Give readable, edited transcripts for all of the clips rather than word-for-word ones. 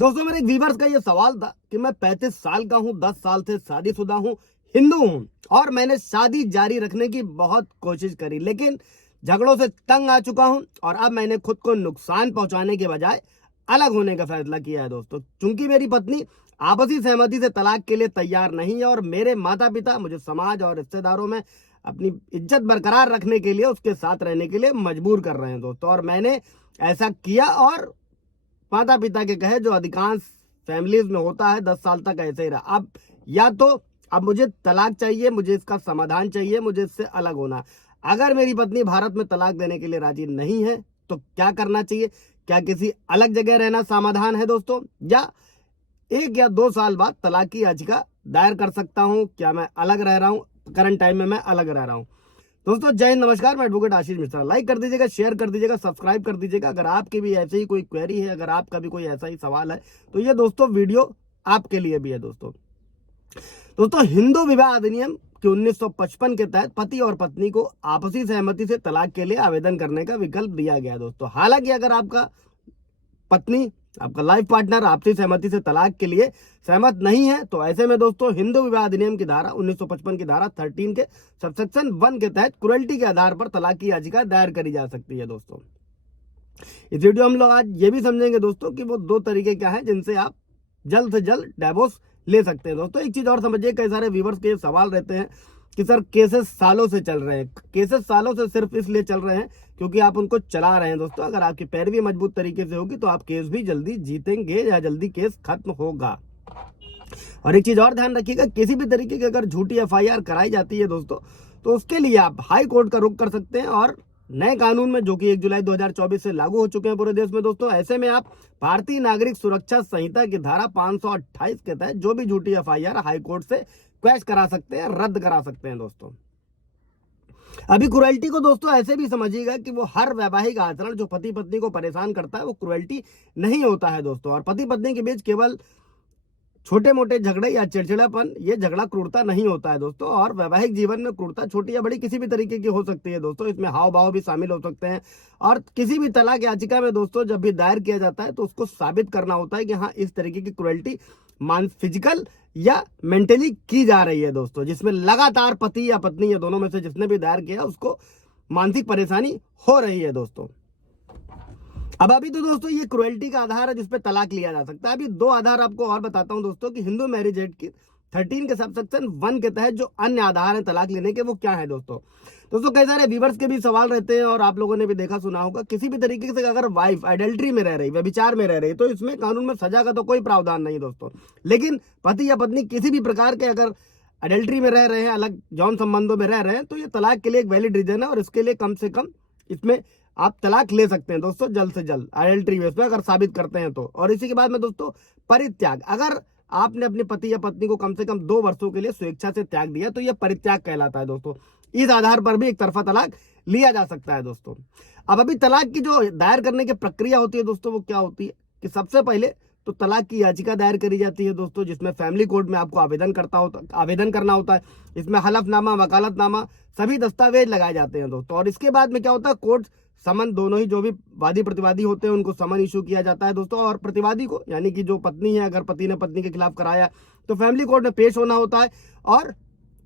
दोस्तों मेरे एक व्यूवर्स का ये सवाल था कि मैं 35 साल का हूँ, 10 साल से शादीशुदा हूँ, हिंदू हूँ और मैंने शादी जारी रखने की बहुत कोशिश करी, लेकिन झगड़ों से तंग आ चुका हूँ और अब मैंने खुद को नुकसान पहुंचाने के बजाय अलग होने का फैसला किया है। दोस्तों चूंकि मेरी पत्नी आपसी सहमति से तलाक के लिए तैयार नहीं है और मेरे माता पिता मुझे समाज और रिश्तेदारों में अपनी इज्जत बरकरार रखने के लिए उसके साथ रहने के लिए मजबूर कर रहे हैं दोस्तों, और मैंने ऐसा किया और माता पिता के कहे जो अधिकांश फैमिलीज में होता है 10 साल तक ऐसे ही रहा। अब मुझे तलाक चाहिए, मुझे इसका समाधान चाहिए, मुझे इससे अलग होना। अगर मेरी पत्नी भारत में तलाक देने के लिए राजी नहीं है तो क्या करना चाहिए? क्या किसी अलग जगह रहना समाधान है दोस्तों, या 1 या 2 साल बाद तलाक की याचिका दायर कर सकता हूं? क्या मैं अलग रह रहा हूं? करंट टाइम में मैं अलग रह रहा हूं। दोस्तों जय हिंद, नमस्कार, मैं एडवोकेट आशीष मिश्रा। लाइक कर दीजिएगा, शेयर कर दीजिएगा, सब्सक्राइब कर दीजिएगा। अगर आपकी भी ऐसे ही कोई क्वेरी है, अगर आपका भी कोई ऐसा ही सवाल है तो ये दोस्तों वीडियो आपके लिए भी है। दोस्तों हिंदू विवाह अधिनियम के 1955 के तहत पति और पत्नी को आपसी सहमति से तलाक के लिए आवेदन करने का विकल्प दिया गया है दोस्तों। हालांकि अगर आपका पत्नी, आपका लाइफ पार्टनर आपसी सहमति से तलाक के लिए सहमत नहीं है तो ऐसे में दोस्तों हिंदू विवाह अधिनियम की धारा 1955 की धारा 13 के सबसेक्शन 1 के तहत क्रुएल्टी के आधार पर तलाक की याचिका दायर करी जा सकती है। दोस्तों इस वीडियो हम लोग आज ये भी समझेंगे दोस्तों कि वो 2 तरीके क्या है जिनसे आप जल्द से जल्द डिवोर्स ले सकते हैं। दोस्तों एक चीज और समझिए, कई सारे व्यूवर्स के सवाल रहते हैं कि सर केसेस सालों से चल रहे हैं। केसेस सालों से सिर्फ इसलिए चल रहे हैं क्योंकि आप उनको चला रहे हैं। दोस्तों अगर आपकी पैरवी मजबूत तरीके से होगी तो आप केस भी जल्दी जीतेंगे या जल्दी केस खत्म होगा। और एक चीज और ध्यान रखिएगा, किसी भी तरीके की अगर झूठी एफआईआर कराई जाती है दोस्तों तो उसके लिए आप हाई कोर्ट का रुख कर सकते हैं, और नए कानून में जो कि 1 जुलाई 2024 से लागू हो चुके हैं पूरे देश में दोस्तों, ऐसे में आप भारतीय नागरिक सुरक्षा संहिता की धारा 528 के तहत जो भी झूठी एफआईआर हाई कोर्ट से क्वैश करा सकते हैं, रद्द करा सकते हैं। दोस्तों अभी क्रुएल्टी को दोस्तों ऐसे भी समझिएगा कि वो हर वैवाहिक आचरण जो पति पत्नी को परेशान करता है वो क्रुएल्टी नहीं होता है दोस्तों। और पति पत्नी के बीच केवल छोटे मोटे झगड़े या चिड़चिड़ापन, ये झगड़ा क्रूरता नहीं होता है दोस्तों। और वैवाहिक जीवन में क्रूरता छोटी या बड़ी किसी भी तरीके की हो सकती है दोस्तों, इसमें हाव भाव भी शामिल हो सकते हैं। और किसी भी तलाक याचिका में दोस्तों जब भी दायर किया जाता है तो उसको साबित करना होता है कि हाँ इस तरीके की क्रुएल्टी फिजिकल या मेंटली की जा रही है दोस्तों, जिसमें लगातार पति या पत्नी या दोनों में से जिसने भी दायर किया उसको मानसिक परेशानी हो रही है दोस्तों। अब अभी तो दोस्तों ये क्रुएल्टी का आधार है जिसपे तलाक लिया जा सकता है। अभी 2 आधार आपको और बताता हूं दोस्तों कि हिंदू मैरिज एक्ट की 13 के सबसेक्शन 1 के तहत जो अन्य आधार है तलाक लेने के वो क्या है दोस्तों कई सारे व्यूवर्स के भी सवाल रहते हैं और आप लोगों ने भी देखा सुना होगा, किसी भी तरीके से अगर वाइफ एडल्ट्री में रह रही, व्यभिचार में रह रही, तो इसमें कानून में सजा का तो कोई प्रावधान नहीं दोस्तों। लेकिन पति या पत्नी किसी भी प्रकार के अगर एडल्ट्री में रह रहे हैं, अलग यौन संबंधों में रह रहे हैं, तो ये तलाक के लिए एक वैलिड रीजन है और इसके लिए कम से कम इसमें आप तलाक ले सकते हैं दोस्तों जल्द से जल्द, एडल्ट्री बेस पे अगर साबित करते हैं तो। और इसी के बाद में दोस्तों परित्याग, अगर आपने अपने पति या पत्नी को कम से कम 2 वर्षों के लिए स्वेच्छा से त्याग दिया तो यह परित्याग कहलाता है दोस्तों। इस आधार पर भी एक तरफा तलाक लिया जा सकता है दोस्तों। अब अभी तलाक की जो दायर करने की प्रक्रिया होती है दोस्तों वो क्या होती है कि सबसे पहले तो तलाक की याचिका दायर करी जाती है दोस्तों, जिसमें फैमिली कोर्ट में आपको आवेदन करना होता है। इसमें हलफनामा, वकालतनामा, सभी दस्तावेज लगाए जाते हैं दोस्तों। और इसके बाद में क्या होता है, कोर्ट समन, दोनों ही जो भी वादी प्रतिवादी होते हैं उनको समन इशू किया जाता है दोस्तों। और प्रतिवादी को यानी कि जो पत्नी है, अगर पति ने पत्नी के खिलाफ कराया तो फैमिली कोर्ट में पेश होना होता है और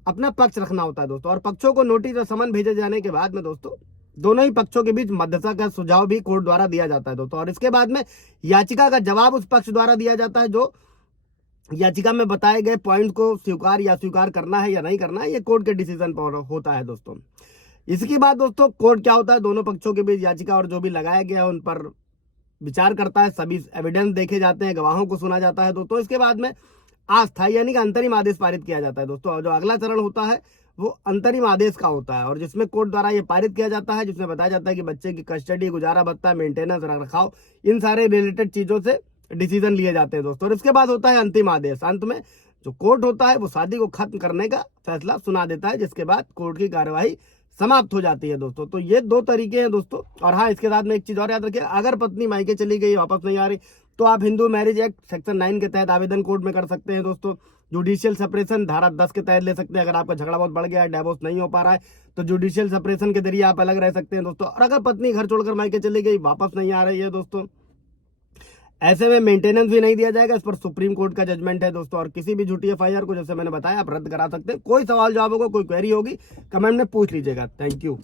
अपना पक्ष रखना होता है दोस्तों। और पक्षों को नोटिस या समन भेजे जाने के बाद में दोस्तों दोनों ही पक्षों के बीच मध्यस्थता का सुझाव भी कोर्ट द्वारा दिया जाता है दोस्तों। और इसके बाद में याचिका का जवाब उस पक्ष द्वारा दिया जाता है जो याचिका में बताए गए पॉइंट को स्वीकार या अस्वीकार करना है या नहीं करना है, ये कोर्ट के डिसीजन पर होता है दोस्तों। इसके बाद दोस्तों कोर्ट क्या होता है, दोनों पक्षों के बीच याचिका और जो भी लगाया गया है उन पर विचार करता है, सभी एविडेंस देखे जाते हैं, गवाहों को सुना जाता है दोस्तों। इसके बाद में अस्थायी यानी कि अंतरिम आदेश पारित किया जाता है दोस्तों। और जो अगला चरण होता है वो अंतरिम आदेश का होता है और जिसमें कोर्ट द्वारा ये पारित किया जाता है, जिसमें बताया जाता है कि बच्चे की कस्टडी, गुजारा भत्ता, मेंटेनेंस, रखरखाव, इन सारे रिलेटेड चीजों से डिसीजन लिए जाते हैं दोस्तों। और इसके बाद होता है अंतिम आदेश। अंत में जो कोर्ट होता है वो शादी को खत्म करने का फैसला सुना देता है, जिसके बाद कोर्ट की कार्यवाही समाप्त हो जाती है दोस्तों। तो ये 2 तरीके हैं दोस्तों। और हाँ, इसके साथ में एक चीज और याद रखिए, अगर पत्नी मायके चली गई, वापस नहीं आ रही, तो आप हिंदू मैरिज एक्ट सेक्शन 9 के तहत आवेदन कोर्ट में कर सकते हैं दोस्तों। जुडिशियल सेपरेशन धारा 10 के तहत ले सकते हैं। अगर आपका झगड़ा बहुत बढ़ गया है, डिवोर्स नहीं हो पा रहा है, तो जुडिशियल सेपरेशन के जरिए आप अलग रह सकते हैं दोस्तों। और अगर पत्नी घर छोड़कर मायके चली गई, वापस नहीं आ रही है दोस्तों, ऐसे में मेंटेनेंस भी नहीं दिया जाएगा। इस पर सुप्रीम कोर्ट का जजमेंट है दोस्तों। और किसी भी झूठी एफआईआर को जैसे मैंने बताया आप रद्द करा सकते हैं। कोई सवाल जवाब होगा, कोई क्वेरी होगी, कमेंट में पूछ लीजिएगा। Thank you.